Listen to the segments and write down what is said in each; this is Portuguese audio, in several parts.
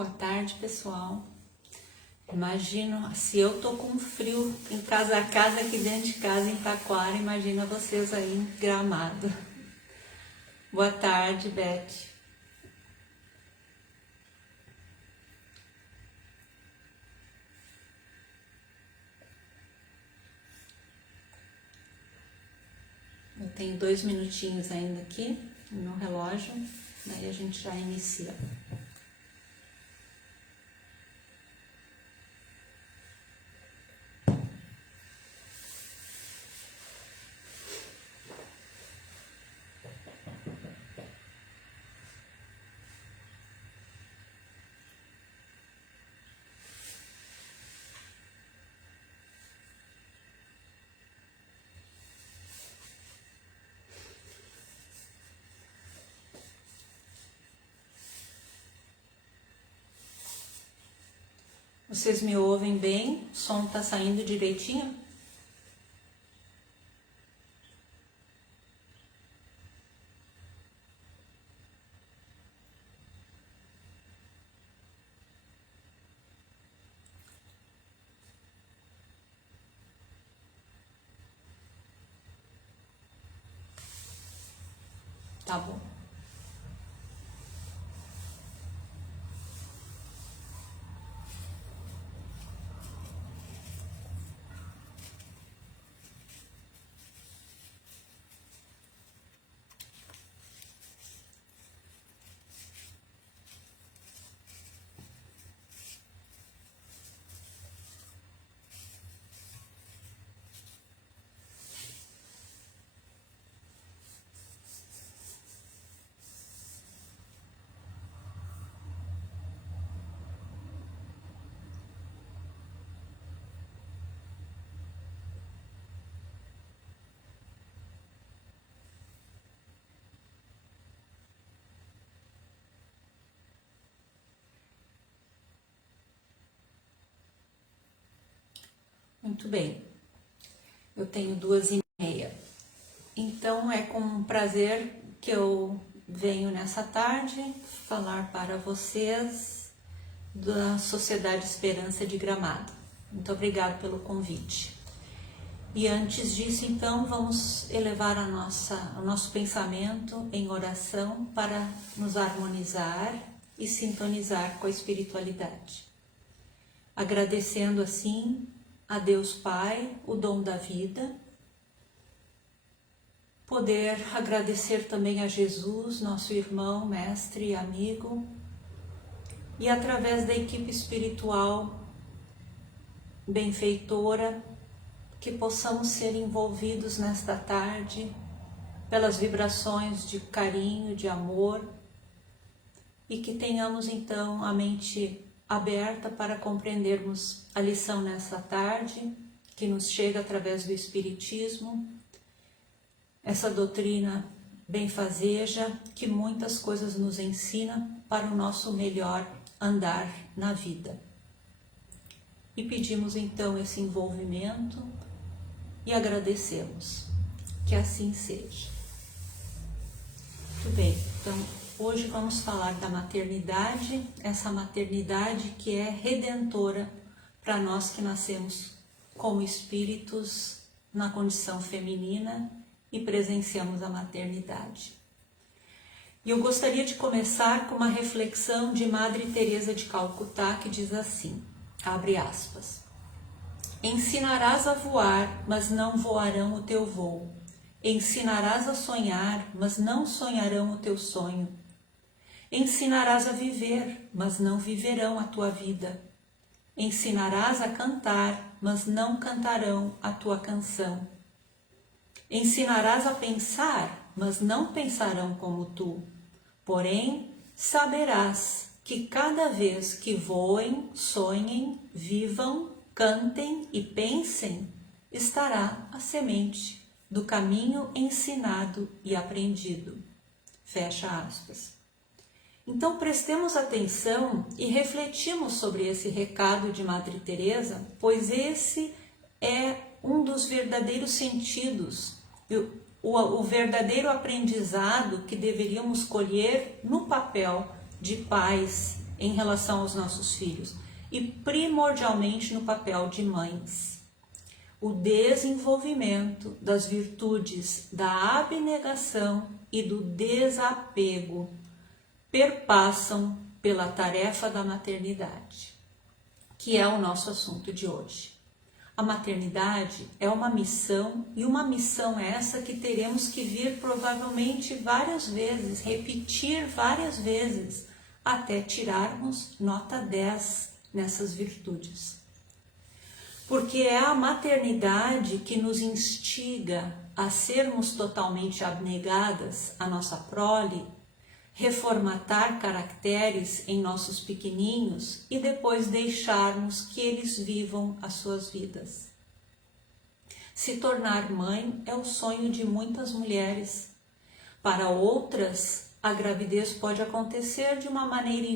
Boa tarde, pessoal. Imagino, se eu tô com frio em casa aqui dentro de casa em Taquara, imagina vocês aí em Gramado. Boa tarde, Beth. Eu tenho 2 minutinhos ainda aqui no meu relógio, daí a gente já inicia. Vocês me ouvem bem? O som tá saindo direitinho? Tá bom. Muito bem, eu tenho 2h30, então é com prazer que eu venho nessa tarde falar para vocês da Sociedade Esperança de Gramado. Muito obrigado pelo convite. E antes disso, então, vamos elevar o nosso pensamento em oração para nos harmonizar e sintonizar com a espiritualidade. Agradecendo assim a Deus Pai, o dom da vida, poder agradecer também a Jesus, nosso irmão, mestre e amigo, e através da equipe espiritual benfeitora, que possamos ser envolvidos nesta tarde pelas vibrações de carinho, de amor, e que tenhamos então a mente aberta para compreendermos a lição nessa tarde, que nos chega através do Espiritismo, essa doutrina benfazeja que muitas coisas nos ensina para o nosso melhor andar na vida. E pedimos então esse envolvimento e agradecemos. Que assim seja. Muito bem, então hoje vamos falar da maternidade, essa maternidade que é redentora para nós que nascemos como espíritos na condição feminina e presenciamos a maternidade. E eu gostaria de começar com uma reflexão de Madre Teresa de Calcutá, que diz assim, abre aspas, ensinarás a voar, mas não voarão o teu voo. Ensinarás a sonhar, mas não sonharão o teu sonho. Ensinarás a viver, mas não viverão a tua vida. Ensinarás a cantar, mas não cantarão a tua canção. Ensinarás a pensar, mas não pensarão como tu. Porém, saberás que cada vez que voem, sonhem, vivam, cantem e pensem, estará a semente do caminho ensinado e aprendido. Fecha aspas. Então prestemos atenção e refletimos sobre esse recado de Madre Teresa, pois esse é um dos verdadeiros sentidos, o verdadeiro aprendizado que deveríamos colher no papel de pais em relação aos nossos filhos e primordialmente no papel de mães. O desenvolvimento das virtudes da abnegação e do desapego perpassam pela tarefa da maternidade, que é o nosso assunto de hoje. A maternidade é uma missão, e uma missão essa que teremos que vir provavelmente várias vezes, repetir várias vezes, até tirarmos nota 10 nessas virtudes. Porque é a maternidade que nos instiga a sermos totalmente abnegadas à nossa prole, reformatar caracteres em nossos pequeninhos e depois deixarmos que eles vivam as suas vidas. Se tornar mãe é o sonho de muitas mulheres. Para outras, a gravidez pode acontecer de uma maneira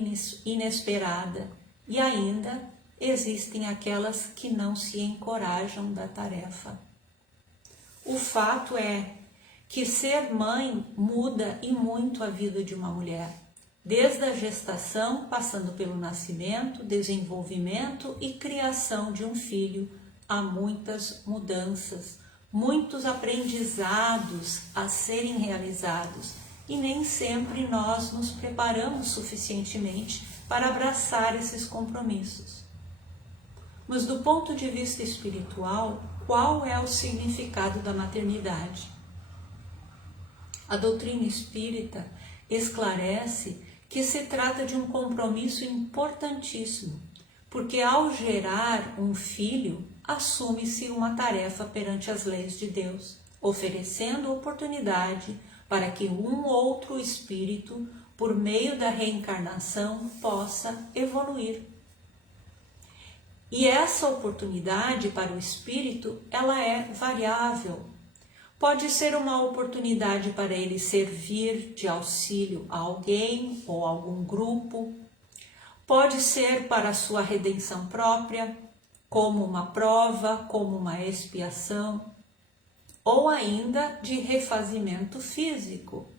inesperada e ainda existem aquelas que não se encorajam da tarefa. O fato é que ser mãe muda e muito a vida de uma mulher, desde a gestação, passando pelo nascimento, desenvolvimento e criação de um filho, há muitas mudanças, muitos aprendizados a serem realizados e nem sempre nós nos preparamos suficientemente para abraçar esses compromissos. Mas do ponto de vista espiritual, qual é o significado da maternidade? A doutrina espírita esclarece que se trata de um compromisso importantíssimo, porque ao gerar um filho, assume-se uma tarefa perante as leis de Deus, oferecendo oportunidade para que um outro espírito, por meio da reencarnação, possa evoluir. E essa oportunidade para o espírito, ela é variável. Pode ser uma oportunidade para ele servir de auxílio a alguém ou algum grupo. Pode ser para a sua redenção própria, como uma prova, como uma expiação, ou ainda de refazimento físico,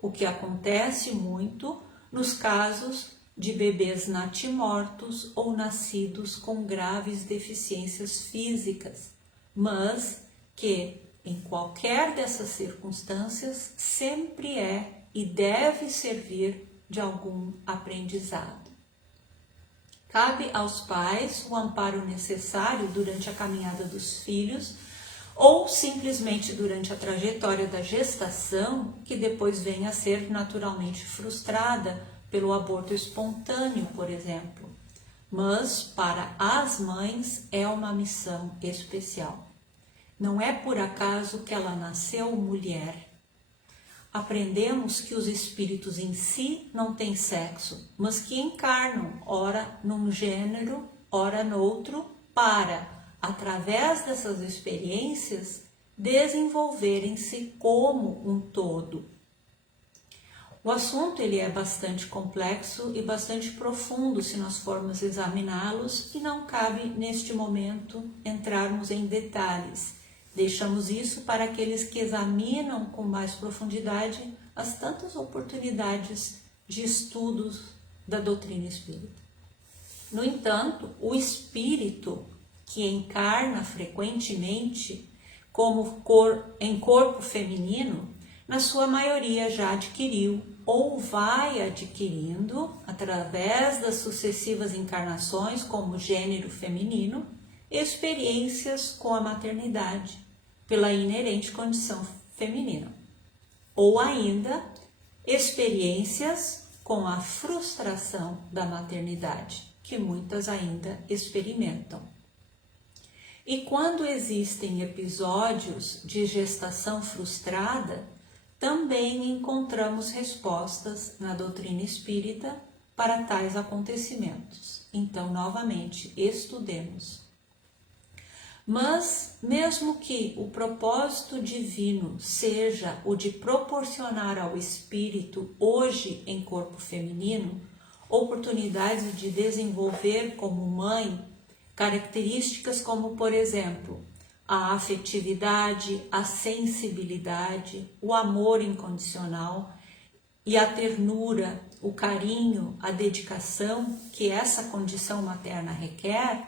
o que acontece muito nos casos de bebês natimortos ou nascidos com graves deficiências físicas, mas que em qualquer dessas circunstâncias sempre é e deve servir de algum aprendizado. Cabe aos pais o amparo necessário durante a caminhada dos filhos ou simplesmente durante a trajetória da gestação, que depois venha a ser naturalmente frustrada pelo aborto espontâneo, por exemplo. Mas para as mães é uma missão especial. Não é por acaso que ela nasceu mulher. Aprendemos que os espíritos em si não têm sexo, mas que encarnam, ora num gênero, ora noutro, para, através dessas experiências, desenvolverem-se como um todo. O assunto ele é bastante complexo e bastante profundo se nós formos examiná-los e não cabe neste momento entrarmos em detalhes. Deixamos isso para aqueles que examinam com mais profundidade as tantas oportunidades de estudos da doutrina espírita. No entanto, o espírito que encarna frequentemente em corpo feminino, na sua maioria já adquiriu ou vai adquirindo, através das sucessivas encarnações como gênero feminino, experiências com a maternidade, pela inerente condição feminina, ou ainda experiências com a frustração da maternidade, que muitas ainda experimentam. E quando existem episódios de gestação frustrada, também encontramos respostas na doutrina espírita para tais acontecimentos. Então, novamente, estudemos. Mas, mesmo que o propósito divino seja o de proporcionar ao espírito, hoje em corpo feminino, oportunidades de desenvolver como mãe características como, por exemplo, a afetividade, a sensibilidade, o amor incondicional e a ternura, o carinho, a dedicação que essa condição materna requer,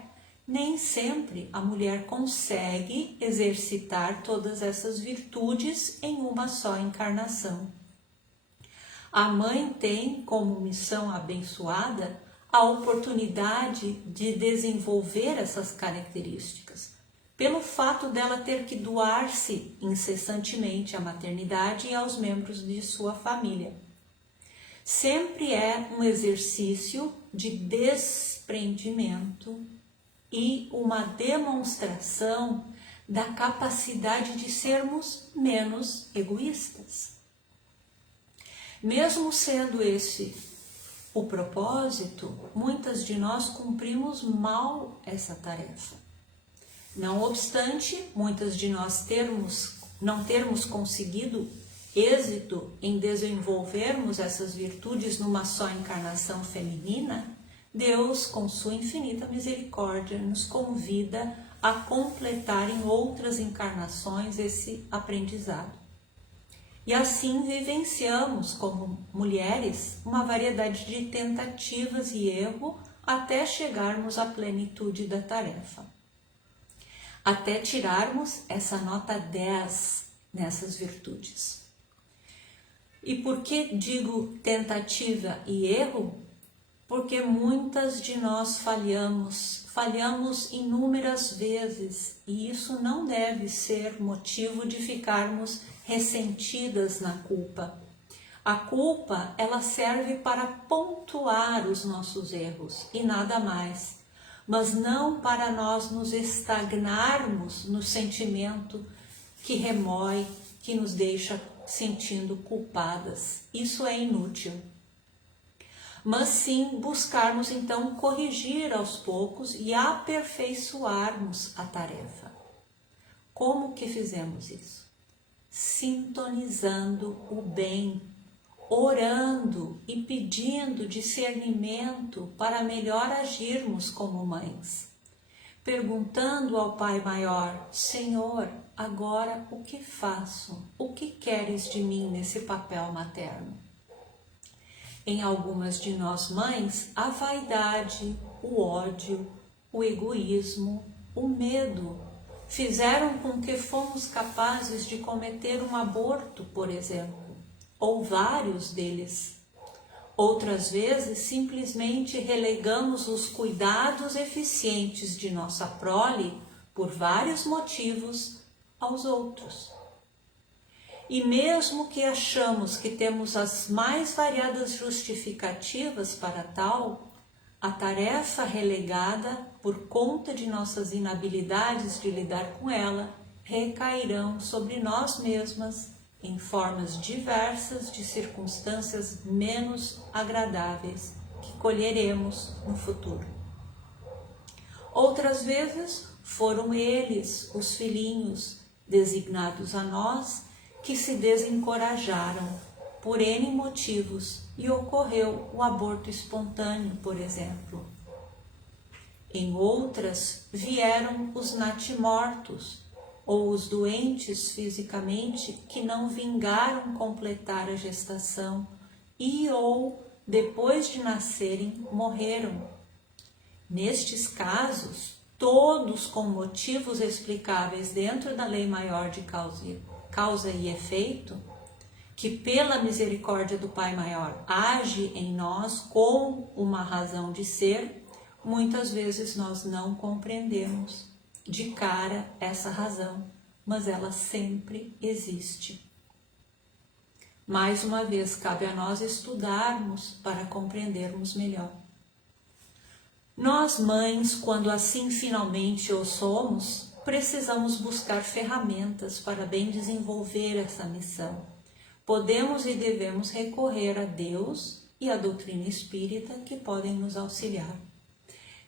nem sempre a mulher consegue exercitar todas essas virtudes em uma só encarnação. A mãe tem como missão abençoada a oportunidade de desenvolver essas características, pelo fato dela ter que doar-se incessantemente à maternidade e aos membros de sua família. Sempre é um exercício de desprendimento e uma demonstração da capacidade de sermos menos egoístas. Mesmo sendo esse o propósito, muitas de nós cumprimos mal essa tarefa. Não obstante, muitas de nós não termos conseguido êxito em desenvolvermos essas virtudes numa só encarnação feminina, Deus, com sua infinita misericórdia, nos convida a completar em outras encarnações esse aprendizado. E assim vivenciamos, como mulheres, uma variedade de tentativas e erro até chegarmos à plenitude da tarefa. Até tirarmos essa nota 10 nessas virtudes. E por que digo tentativa e erro? Porque muitas de nós falhamos inúmeras vezes, e isso não deve ser motivo de ficarmos ressentidas na culpa. A culpa, ela serve para pontuar os nossos erros e nada mais, mas não para nós nos estagnarmos no sentimento que remói, que nos deixa sentindo culpadas. Isso é inútil. Mas sim buscarmos então corrigir aos poucos e aperfeiçoarmos a tarefa. Como que fizemos isso? Sintonizando o bem, orando e pedindo discernimento para melhor agirmos como mães. Perguntando ao Pai Maior: Senhor, agora o que faço? O que queres de mim nesse papel materno? Em algumas de nós mães, a vaidade, o ódio, o egoísmo, o medo fizeram com que fomos capazes de cometer um aborto, por exemplo, ou vários deles. Outras vezes, simplesmente relegamos os cuidados eficientes de nossa prole, por vários motivos, aos outros. E mesmo que achamos que temos as mais variadas justificativas para tal, a tarefa relegada, por conta de nossas inabilidades de lidar com ela, recairão sobre nós mesmas em formas diversas de circunstâncias menos agradáveis que colheremos no futuro. Outras vezes foram eles, os filhinhos, designados a nós, que se desencorajaram por N motivos e ocorreu o aborto espontâneo, por exemplo. Em outras vieram os natimortos, ou os doentes fisicamente que não vingaram completar a gestação e ou, depois de nascerem, morreram. Nestes casos, todos com motivos explicáveis dentro da lei maior de causa e efeito, que pela misericórdia do Pai Maior age em nós com uma razão de ser, muitas vezes nós não compreendemos de cara essa razão, mas ela sempre existe. Mais uma vez, cabe a nós estudarmos para compreendermos melhor. Nós, mães, quando assim finalmente o somos, precisamos buscar ferramentas para bem desenvolver essa missão. Podemos e devemos recorrer a Deus e à doutrina espírita que podem nos auxiliar.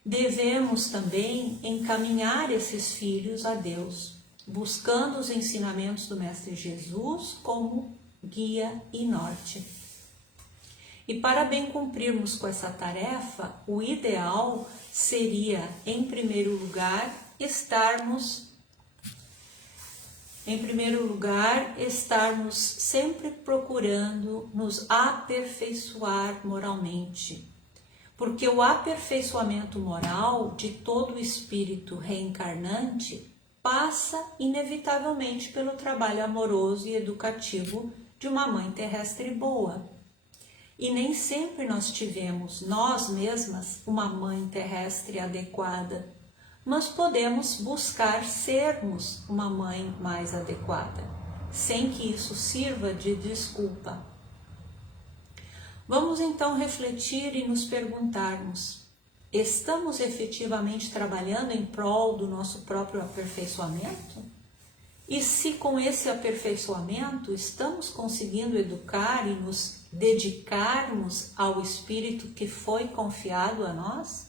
Devemos também encaminhar esses filhos a Deus, buscando os ensinamentos do Mestre Jesus como guia e norte. E para bem cumprirmos com essa tarefa, o ideal seria, em primeiro lugar, estarmos Em primeiro lugar, estarmos sempre procurando nos aperfeiçoar moralmente, porque o aperfeiçoamento moral de todo espírito reencarnante passa inevitavelmente pelo trabalho amoroso e educativo de uma mãe terrestre boa. E nem sempre nós tivemos, nós mesmas, uma mãe terrestre adequada, mas podemos buscar sermos uma mãe mais adequada, sem que isso sirva de desculpa. Vamos então refletir e nos perguntarmos: estamos efetivamente trabalhando em prol do nosso próprio aperfeiçoamento? E se com esse aperfeiçoamento estamos conseguindo educar e nos dedicarmos ao espírito que foi confiado a nós?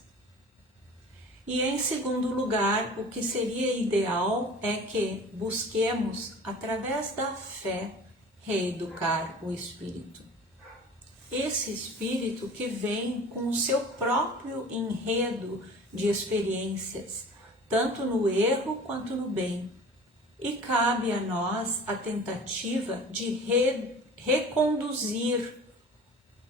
E em segundo lugar, o que seria ideal é que busquemos, através da fé, reeducar o espírito. Esse espírito que vem com o seu próprio enredo de experiências, tanto no erro quanto no bem. E cabe a nós a tentativa de reconduzir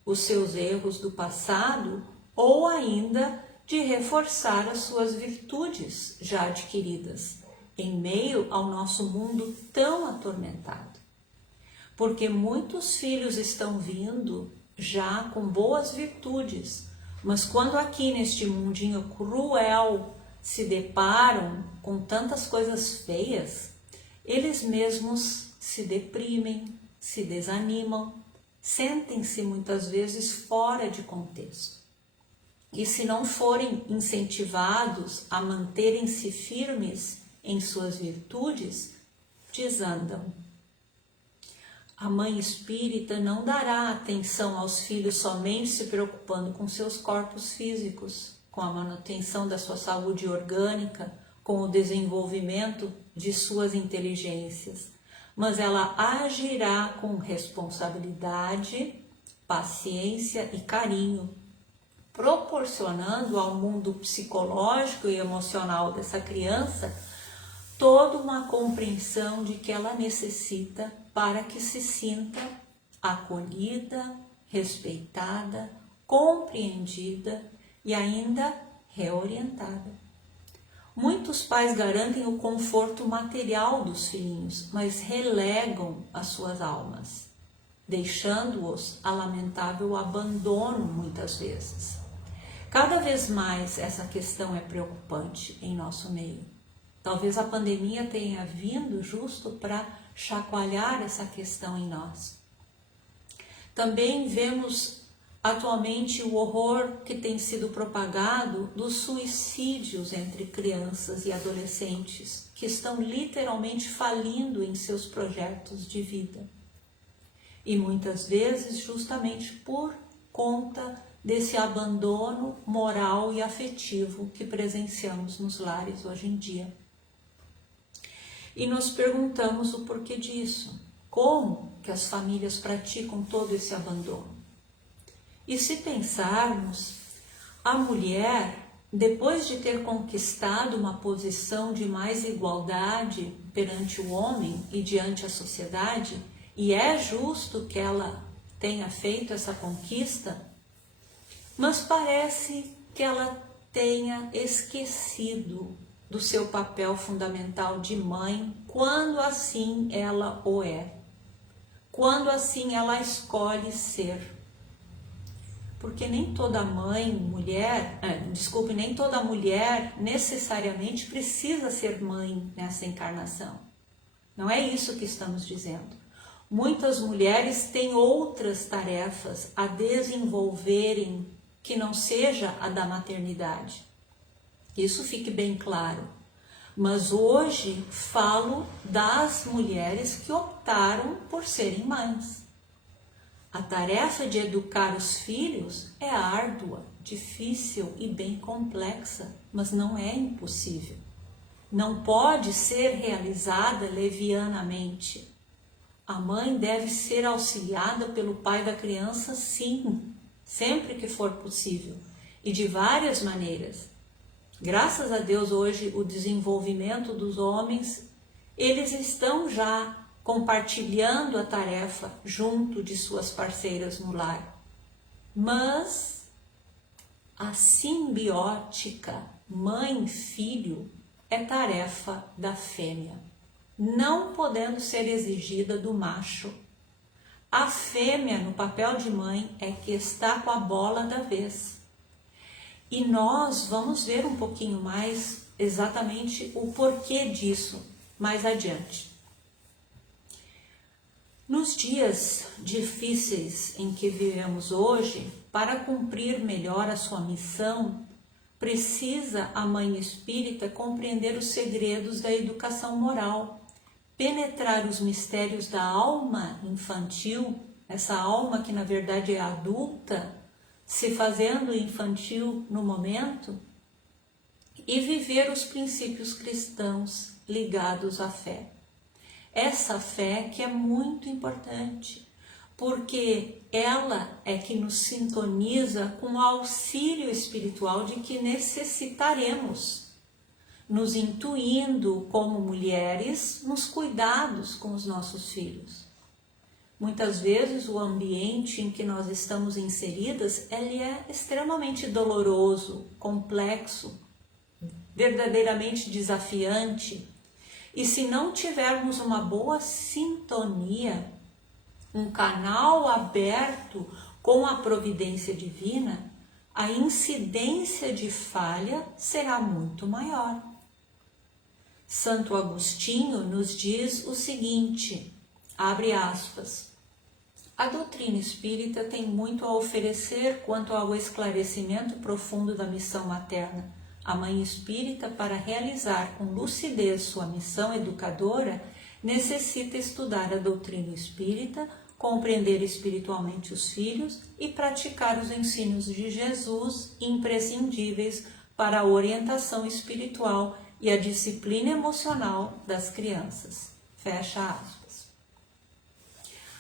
os seus erros do passado ou ainda de reforçar as suas virtudes já adquiridas em meio ao nosso mundo tão atormentado. Porque muitos filhos estão vindo já com boas virtudes, mas quando aqui neste mundinho cruel se deparam com tantas coisas feias, eles mesmos se deprimem, se desanimam, sentem-se muitas vezes fora de contexto. E se não forem incentivados a manterem-se firmes em suas virtudes, desandam. A mãe espírita não dará atenção aos filhos somente se preocupando com seus corpos físicos, com a manutenção da sua saúde orgânica, com o desenvolvimento de suas inteligências, mas ela agirá com responsabilidade, paciência e carinho, proporcionando ao mundo psicológico e emocional dessa criança toda uma compreensão de que ela necessita para que se sinta acolhida, respeitada, compreendida e ainda reorientada. Muitos pais garantem o conforto material dos filhinhos, mas relegam as suas almas, deixando-os a lamentável abandono muitas vezes. Cada vez mais essa questão é preocupante em nosso meio. Talvez a pandemia tenha vindo justo para chacoalhar essa questão em nós. Também vemos atualmente o horror que tem sido propagado dos suicídios entre crianças e adolescentes, que estão literalmente falindo em seus projetos de vida. E muitas vezes justamente por conta desse abandono moral e afetivo que presenciamos nos lares hoje em dia. E nos perguntamos o porquê disso. Como que as famílias praticam todo esse abandono? E se pensarmos, a mulher, depois de ter conquistado uma posição de mais igualdade perante o homem e diante a sociedade, e é justo que ela tenha feito essa conquista, mas parece que ela tenha esquecido do seu papel fundamental de mãe, quando assim ela o é, quando assim ela escolhe ser. Porque nem toda nem toda mulher necessariamente precisa ser mãe nessa encarnação. Não é isso que estamos dizendo. Muitas mulheres têm outras tarefas a desenvolverem que não seja a da maternidade. Isso fique bem claro. Mas hoje falo das mulheres que optaram por serem mães. A tarefa de educar os filhos é árdua, difícil e bem complexa, mas não é impossível. Não pode ser realizada levianamente. A mãe deve ser auxiliada pelo pai da criança, sim, sempre que for possível, e de várias maneiras. Graças a Deus, hoje, o desenvolvimento dos homens, eles estão já compartilhando a tarefa junto de suas parceiras no lar. Mas a simbiótica mãe-filho é tarefa da fêmea, não podendo ser exigida do macho. A fêmea, no papel de mãe, é que está com a bola da vez. E nós vamos ver um pouquinho mais exatamente o porquê disso mais adiante. Nos dias difíceis em que vivemos hoje, para cumprir melhor a sua missão, precisa a mãe espírita compreender os segredos da educação moral, penetrar os mistérios da alma infantil, essa alma que na verdade é adulta, se fazendo infantil no momento, e viver os princípios cristãos ligados à fé. Essa fé que é muito importante, porque ela é que nos sintoniza com o auxílio espiritual de que necessitaremos, nos intuindo como mulheres nos cuidados com os nossos filhos. Muitas vezes o ambiente em que nós estamos inseridas, ele é extremamente doloroso, complexo, verdadeiramente desafiante. E se não tivermos uma boa sintonia, um canal aberto com a providência divina, a incidência de falha será muito maior. Santo Agostinho nos diz o seguinte, abre aspas, a doutrina espírita tem muito a oferecer quanto ao esclarecimento profundo da missão materna. A mãe espírita, para realizar com lucidez sua missão educadora, necessita estudar a doutrina espírita, compreender espiritualmente os filhos e praticar os ensinos de Jesus, imprescindíveis para a orientação espiritual e a disciplina emocional das crianças. Fecha aspas.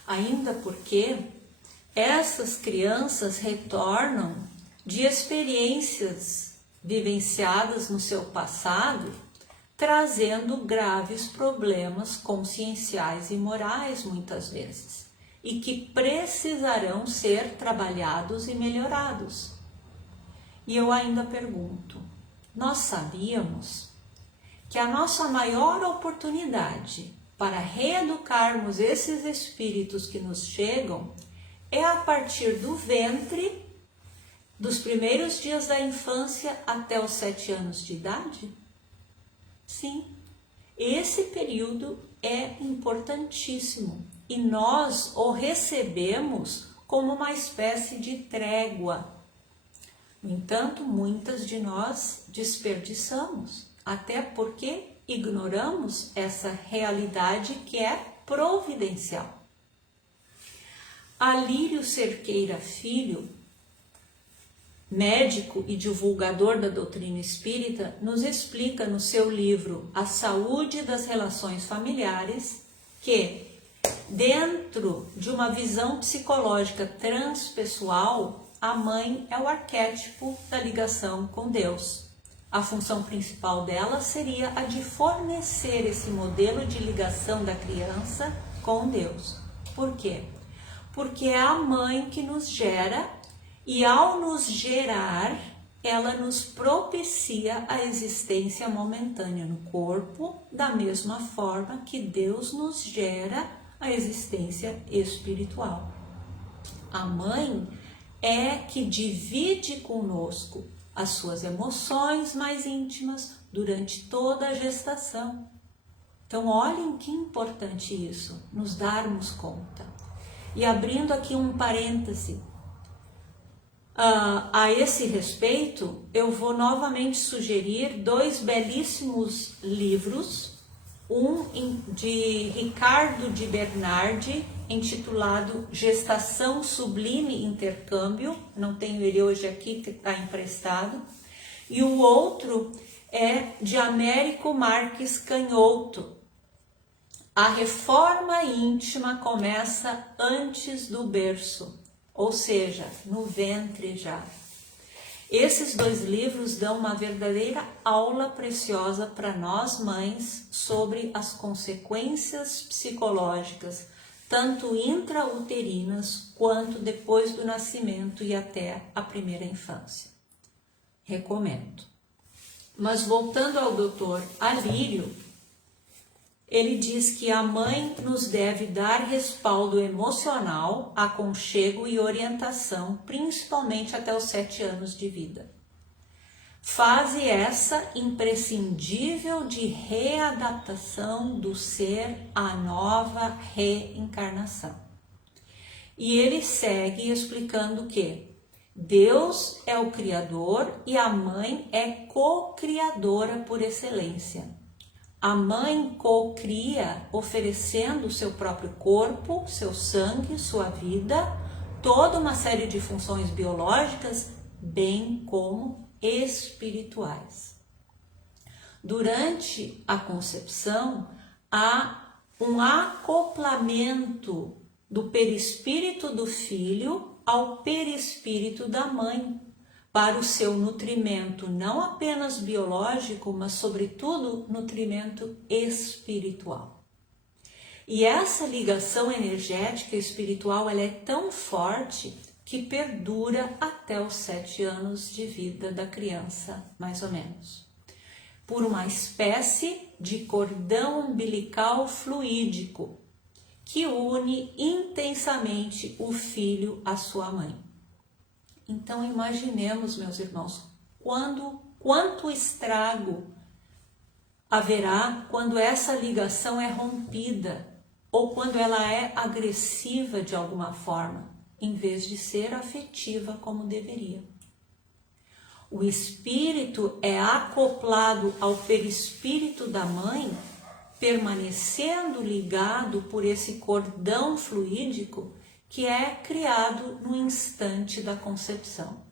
Ainda porque essas crianças retornam de experiências vivenciadas no seu passado, trazendo graves problemas conscienciais e morais muitas vezes, e que precisarão ser trabalhados e melhorados. E eu ainda pergunto, nós sabíamos que a nossa maior oportunidade para reeducarmos esses espíritos que nos chegam é a partir do ventre, dos primeiros dias da infância até os 7 anos de idade? Sim, esse período é importantíssimo e nós o recebemos como uma espécie de trégua. No entanto, muitas de nós desperdiçamos, até porque ignoramos essa realidade que é providencial. Alírio Cerqueira Filho, médico e divulgador da doutrina espírita, nos explica no seu livro A Saúde das Relações Familiares que, dentro de uma visão psicológica transpessoal, a mãe é o arquétipo da ligação com Deus. A função principal dela seria a de fornecer esse modelo de ligação da criança com Deus. Por quê? Porque é a mãe que nos gera e, ao nos gerar, ela nos propicia a existência momentânea no corpo, da mesma forma que Deus nos gera a existência espiritual. A mãe é que divide conosco as suas emoções mais íntimas durante toda a gestação. Então, olhem que importante isso, nos darmos conta. E abrindo aqui um parêntese, a esse respeito, eu vou novamente sugerir 2 belíssimos livros, um de Ricardo de Bernardi, intitulado Gestação Sublime Intercâmbio, não tenho ele hoje aqui, que está emprestado, e o outro é de Américo Marques Canhoto. A reforma íntima começa antes do berço, ou seja, no ventre já. Esses 2 livros dão uma verdadeira aula preciosa para nós mães sobre as consequências psicológicas, tanto intrauterinas quanto depois do nascimento e até a primeira infância. Recomendo. Mas voltando ao Dr. Alírio, ele diz que a mãe nos deve dar respaldo emocional, aconchego e orientação, principalmente até os 7 anos de vida. Fase essa imprescindível de readaptação do ser à nova reencarnação. E ele segue explicando que Deus é o Criador e a mãe é co-criadora por excelência. A mãe co-cria oferecendo o seu próprio corpo, seu sangue, sua vida, toda uma série de funções biológicas, bem como espirituais. Durante a concepção, há um acoplamento do perispírito do filho ao perispírito da mãe, para o seu nutrimento não apenas biológico, mas sobretudo nutrimento espiritual. E essa ligação energética espiritual ela é tão forte que perdura até os 7 anos de vida da criança, mais ou menos, por uma espécie de cordão umbilical fluídico que une intensamente o filho à sua mãe. Então imaginemos, meus irmãos, quanto estrago haverá quando essa ligação é rompida ou quando ela é agressiva de alguma forma, em vez de ser afetiva como deveria. O espírito é acoplado ao perispírito da mãe, permanecendo ligado por esse cordão fluídico que é criado no instante da concepção.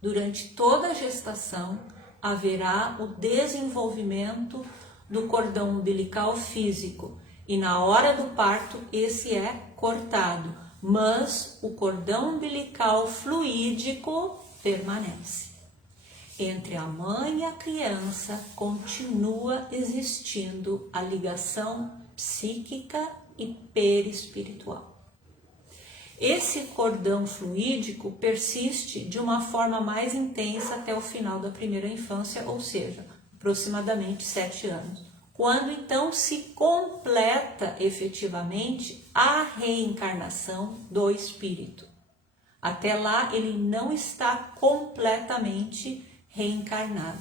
Durante toda a gestação, haverá o desenvolvimento do cordão umbilical físico e na hora do parto esse é cortado, mas o cordão umbilical fluídico permanece. Entre a mãe e a criança continua existindo a ligação psíquica e perispiritual. Esse cordão fluídico persiste de uma forma mais intensa até o final da primeira infância, ou seja, aproximadamente 7 anos, quando então se completa efetivamente a reencarnação do espírito. Até lá ele não está completamente reencarnado.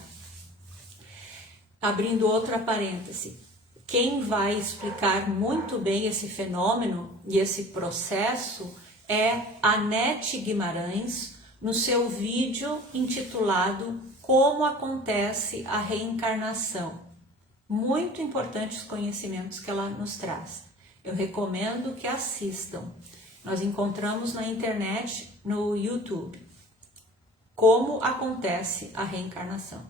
Abrindo outra parêntese, quem vai explicar muito bem esse fenômeno e esse processo é Anete Guimarães, no seu vídeo intitulado Como Acontece a Reencarnação. Muito importantes os conhecimentos que ela nos traz. Eu recomendo que assistam. Nós encontramos na internet, no YouTube. Como acontece a reencarnação.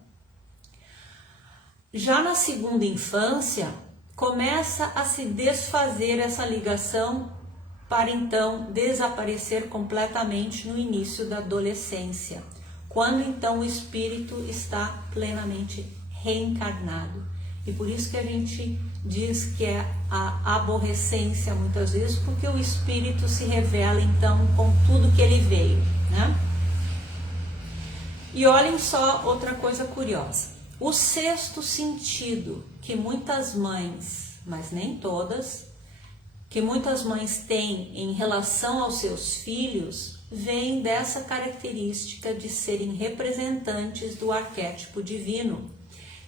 Já na segunda infância, começa a se desfazer essa ligação para então desaparecer completamente no início da adolescência, quando então o espírito está plenamente reencarnado. E por isso que a gente diz que é a aborrecência muitas vezes, porque o espírito se revela então com tudo que ele veio, né? E olhem só outra coisa curiosa. O sexto sentido que muitas mães, mas nem todas, que muitas mães têm em relação aos seus filhos, vem dessa característica de serem representantes do arquétipo divino.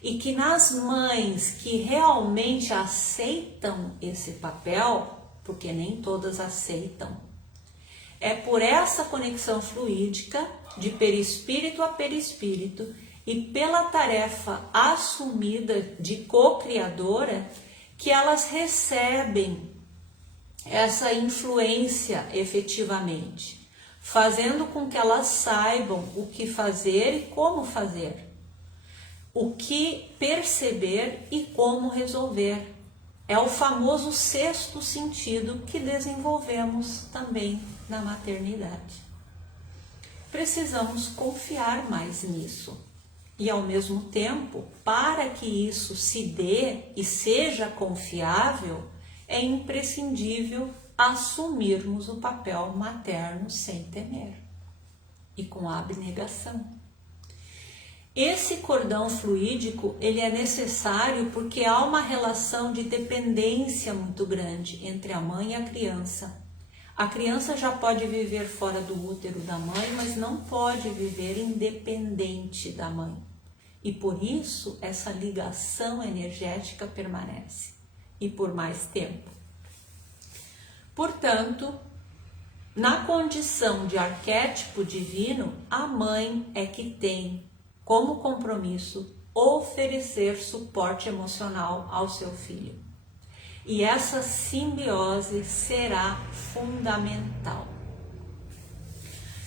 E que nas mães que realmente aceitam esse papel, porque nem todas aceitam, é por essa conexão fluídica de perispírito a perispírito e pela tarefa assumida de co-criadora que elas recebem essa influência efetivamente, fazendo com que elas saibam o que fazer e como fazer, o que perceber e como resolver. É o famoso sexto sentido que desenvolvemos também na maternidade. precisamos confiar mais nisso. E ao mesmo tempo, para que isso se dê e seja confiável, é imprescindível assumirmos o papel materno sem temer e com abnegação. Esse cordão fluídico, ele é necessário porque há uma relação de dependência muito grande entre a mãe e a criança. A criança já pode viver fora do útero da mãe, mas não pode viver independente da mãe. E por isso essa ligação energética permanece, e por mais tempo. Portanto, na condição de arquétipo divino, a mãe é que tem como compromisso oferecer suporte emocional ao seu filho. E essa simbiose será fundamental.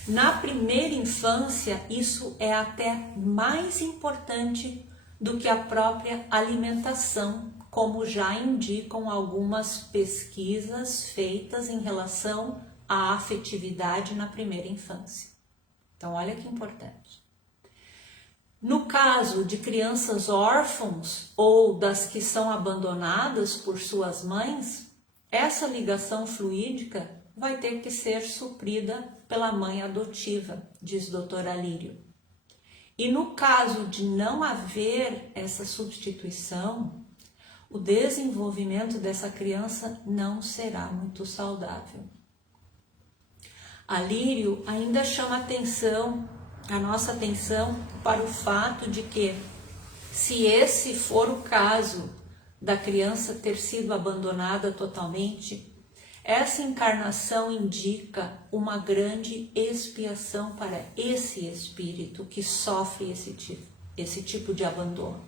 Na primeira infância, isso é até mais importante do que a própria alimentação, como já indicam algumas pesquisas feitas em relação à afetividade na primeira infância. Então, olha que importante. No caso de crianças órfãos ou das que são abandonadas por suas mães, essa ligação fluídica vai ter que ser suprida pela mãe adotiva, diz Dr. Alírio. E no caso de não haver essa substituição, o desenvolvimento dessa criança não será muito saudável. Alírio ainda chama a nossa atenção para o fato de que, se esse for o caso da criança ter sido abandonada totalmente, essa encarnação indica uma grande expiação para esse espírito que sofre esse tipo de abandono.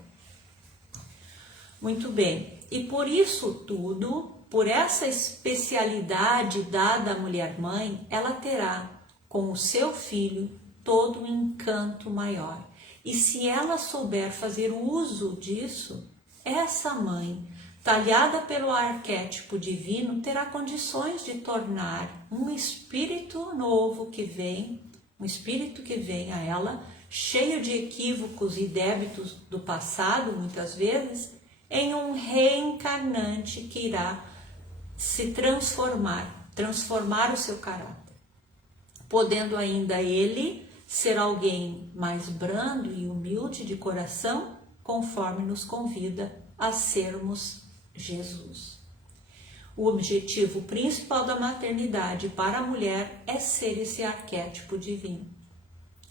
Muito bem, e por isso tudo, por essa especialidade dada à mulher-mãe, ela terá com o seu filho todo um encanto maior. E se ela souber fazer uso disso, essa mãe, talhada pelo arquétipo divino, terá condições de tornar um espírito novo que vem, um espírito que vem a ela, cheio de equívocos e débitos do passado, muitas vezes, em um reencarnante que irá se transformar o seu caráter, podendo ainda ele ser alguém mais brando e humilde de coração, conforme nos convida a sermos Jesus. O objetivo principal da maternidade para a mulher é ser esse arquétipo divino.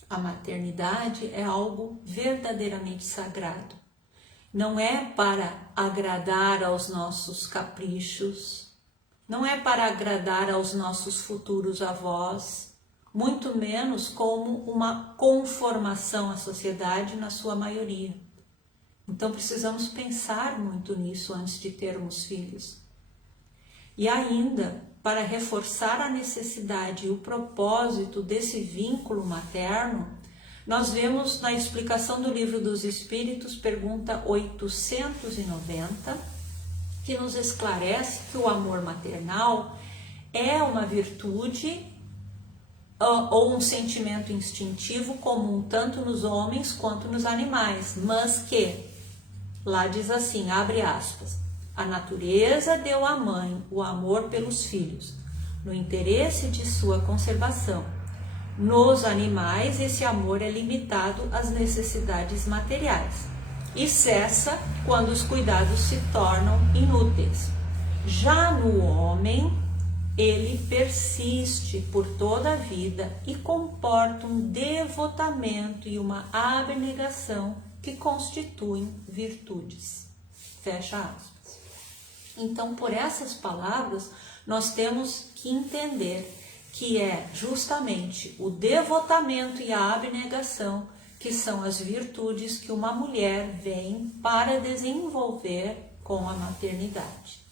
A maternidade é algo verdadeiramente sagrado. Não é para agradar aos nossos caprichos, não é para agradar aos nossos futuros avós, muito menos como uma conformação à sociedade na sua maioria. Então precisamos pensar muito nisso antes de termos filhos. E ainda, para reforçar a necessidade e o propósito desse vínculo materno, nós vemos na explicação do Livro dos Espíritos, pergunta 890, que nos esclarece que o amor maternal é uma virtude ou um sentimento instintivo comum tanto nos homens quanto nos animais, mas que, lá diz assim, abre aspas, a natureza deu à mãe o amor pelos filhos, no interesse de sua conservação. Nos animais, esse amor é limitado às necessidades materiais e cessa quando os cuidados se tornam inúteis. Já no homem, ele persiste por toda a vida e comporta um devotamento e uma abnegação que constituem virtudes. Fecha aspas. Então, por essas palavras, nós temos que entender que é justamente o devotamento e a abnegação que são as virtudes que uma mulher vem para desenvolver com a maternidade.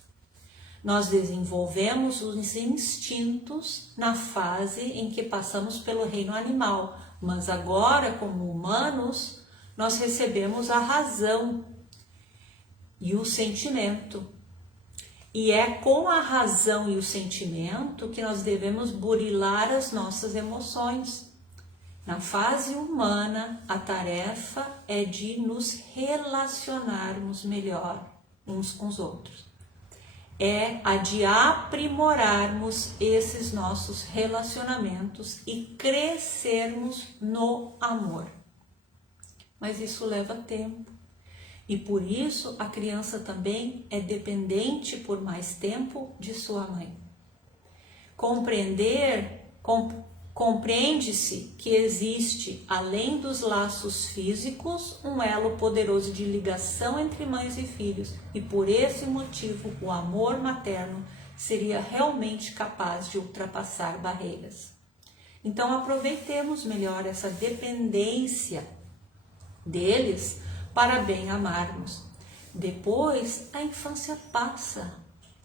Nós desenvolvemos os instintos na fase em que passamos pelo reino animal, mas agora, como humanos, nós recebemos a razão e o sentimento. E é com a razão e o sentimento que nós devemos burilar as nossas emoções. Na fase humana, a tarefa é de nos relacionarmos melhor uns com os outros. É a de aprimorarmos esses nossos relacionamentos e crescermos no amor. Mas isso leva tempo. E por isso a criança também é dependente por mais tempo de sua mãe. Compreende-se que existe, além dos laços físicos, um elo poderoso de ligação entre mães e filhos, e por esse motivo o amor materno seria realmente capaz de ultrapassar barreiras. Então aproveitemos melhor essa dependência deles para bem amarmos. Depois a infância passa,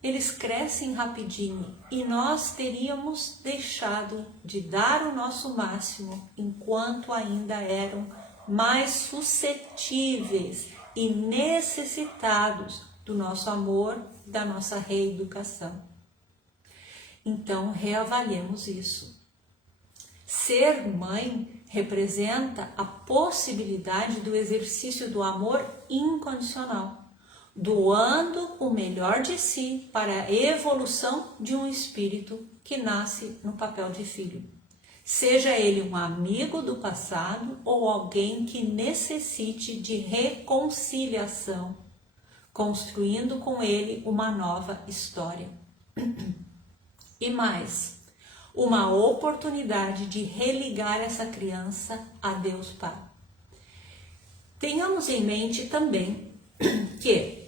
eles crescem rapidinho e nós teríamos deixado de dar o nosso máximo enquanto ainda eram mais suscetíveis e necessitados do nosso amor, da nossa reeducação. Então reavaliemos isso. Ser mãe representa a possibilidade do exercício do amor incondicional, doando o melhor de si para a evolução de um espírito que nasce no papel de filho. Seja ele um amigo do passado ou alguém que necessite de reconciliação, construindo com ele uma nova história. E mais, uma oportunidade de religar essa criança a Deus Pai. Tenhamos em mente também que,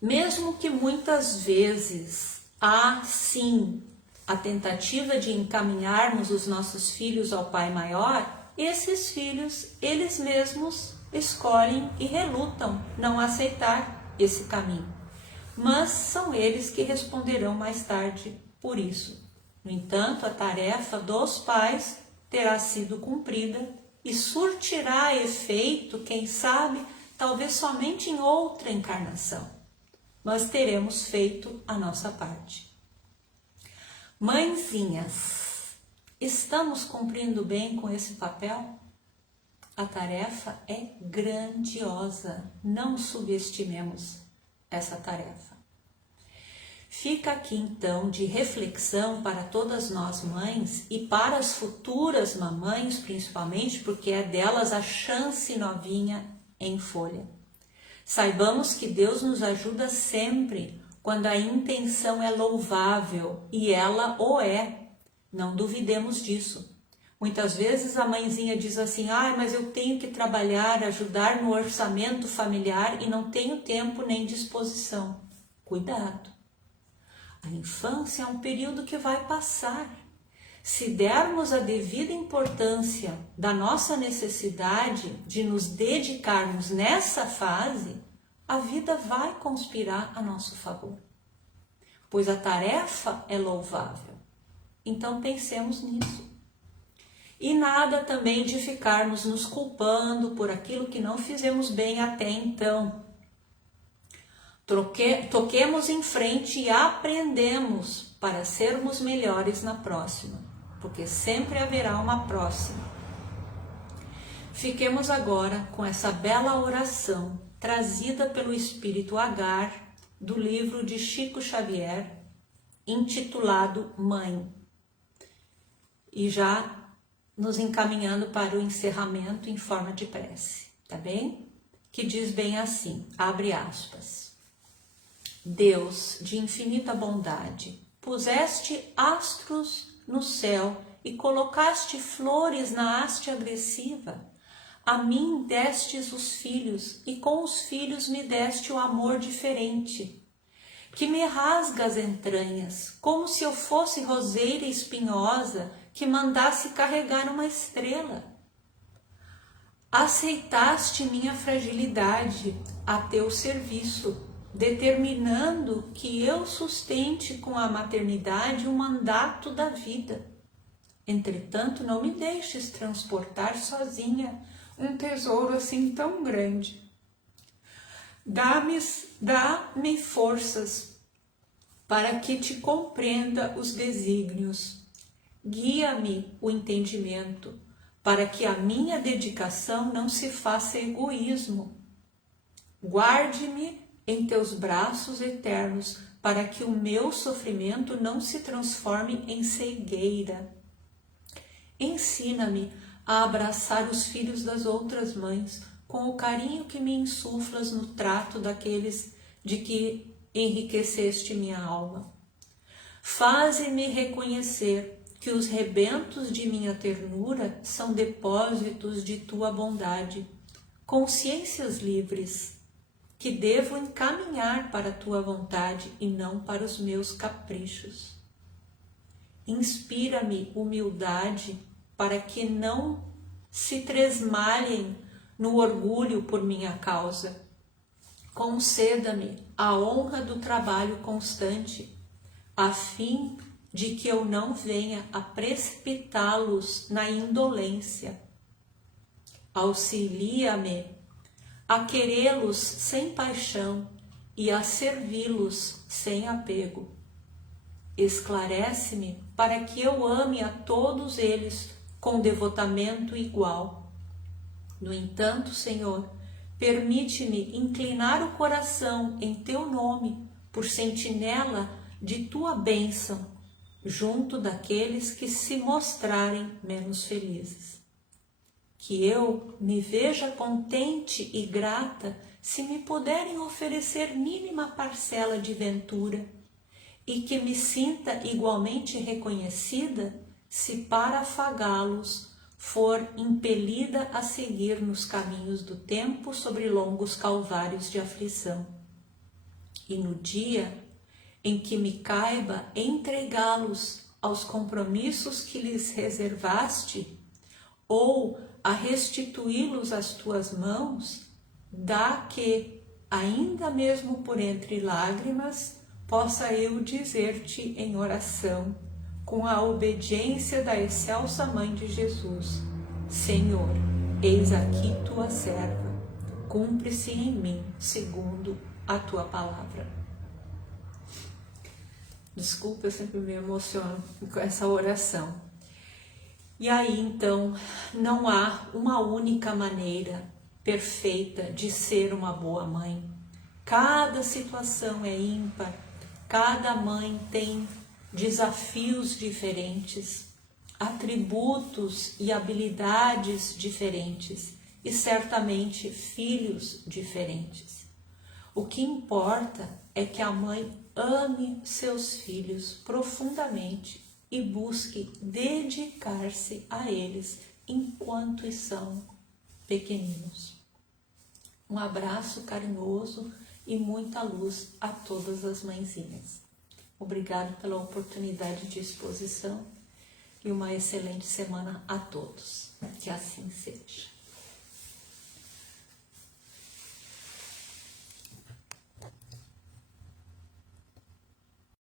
mesmo que muitas vezes há sim a tentativa de encaminharmos os nossos filhos ao Pai Maior, esses filhos, eles mesmos escolhem e relutam não aceitar esse caminho. Mas são eles que responderão mais tarde por isso. No entanto, a tarefa dos pais terá sido cumprida e surtirá efeito, quem sabe, talvez somente em outra encarnação. Mas teremos feito a nossa parte. Mãezinhas, estamos cumprindo bem com esse papel? A tarefa é grandiosa, não subestimemos essa tarefa. Fica aqui então de reflexão para todas nós mães e para as futuras mamães, principalmente, porque é delas a chance novinha em folha. Saibamos que Deus nos ajuda sempre quando a intenção é louvável, e ela o é. Não duvidemos disso. Muitas vezes a mãezinha diz assim: mas eu tenho que trabalhar, ajudar no orçamento familiar e não tenho tempo nem disposição. Cuidado. A infância é um período que vai passar. Se dermos a devida importância da nossa necessidade de nos dedicarmos nessa fase, a vida vai conspirar a nosso favor. Pois a tarefa é louvável. Então pensemos nisso. E nada também de ficarmos nos culpando por aquilo que não fizemos bem até então. Toquemos em frente e aprendemos para sermos melhores na próxima, porque sempre haverá uma próxima. Fiquemos agora com essa bela oração trazida pelo Espírito Agar do livro de Chico Xavier, intitulado Mãe. E já nos encaminhando para o encerramento em forma de prece, tá bem? Que diz bem assim, abre aspas. Deus de infinita bondade, puseste astros no céu e colocaste flores na haste agressiva. A mim destes os filhos e com os filhos me deste o amor diferente, que me rasga as entranhas, como se eu fosse roseira espinhosa que mandasse carregar uma estrela. Aceitaste minha fragilidade a teu serviço, determinando que eu sustente com a maternidade o mandato da vida. Entretanto, não me deixes transportar sozinha um tesouro assim tão grande. Dá-me forças para que te compreenda os desígnios. Guia-me o entendimento para que a minha dedicação não se faça egoísmo. Guarde-me em teus braços eternos, para que o meu sofrimento não se transforme em cegueira. Ensina-me a abraçar os filhos das outras mães, com o carinho que me insuflas no trato daqueles de que enriqueceste minha alma. Faze-me reconhecer que os rebentos de minha ternura são depósitos de tua bondade, consciências livres, que devo encaminhar para a tua vontade e não para os meus caprichos. Inspira-me humildade para que não se tresmalhem no orgulho por minha causa. Conceda-me a honra do trabalho constante, a fim de que eu não venha a precipitá-los na indolência. Auxilia-me a querê-los sem paixão e a servi-los sem apego. Esclarece-me para que eu ame a todos eles com devotamento igual. No entanto, Senhor, permite-me inclinar o coração em teu nome por sentinela de tua bênção, junto daqueles que se mostrarem menos felizes. Que eu me veja contente e grata se me puderem oferecer mínima parcela de ventura, e que me sinta igualmente reconhecida se para afagá-los for impelida a seguir nos caminhos do tempo sobre longos calvários de aflição. E no dia em que me caiba entregá-los aos compromissos que lhes reservaste, ou a restituí-los às tuas mãos, dá que, ainda mesmo por entre lágrimas, possa eu dizer-te em oração, com a obediência da excelsa Mãe de Jesus: Senhor, eis aqui tua serva, cumpre-se em mim segundo a tua palavra. Desculpa, eu sempre me emociono com essa oração. E aí, então, não há uma única maneira perfeita de ser uma boa mãe. Cada situação é ímpar, cada mãe tem desafios diferentes, atributos e habilidades diferentes e certamente filhos diferentes. O que importa é que a mãe ame seus filhos profundamente e busque dedicar-se a eles enquanto são pequeninos. Um abraço carinhoso e muita luz a todas as mãezinhas. Obrigado pela oportunidade de exposição e uma excelente semana a todos. Que assim seja.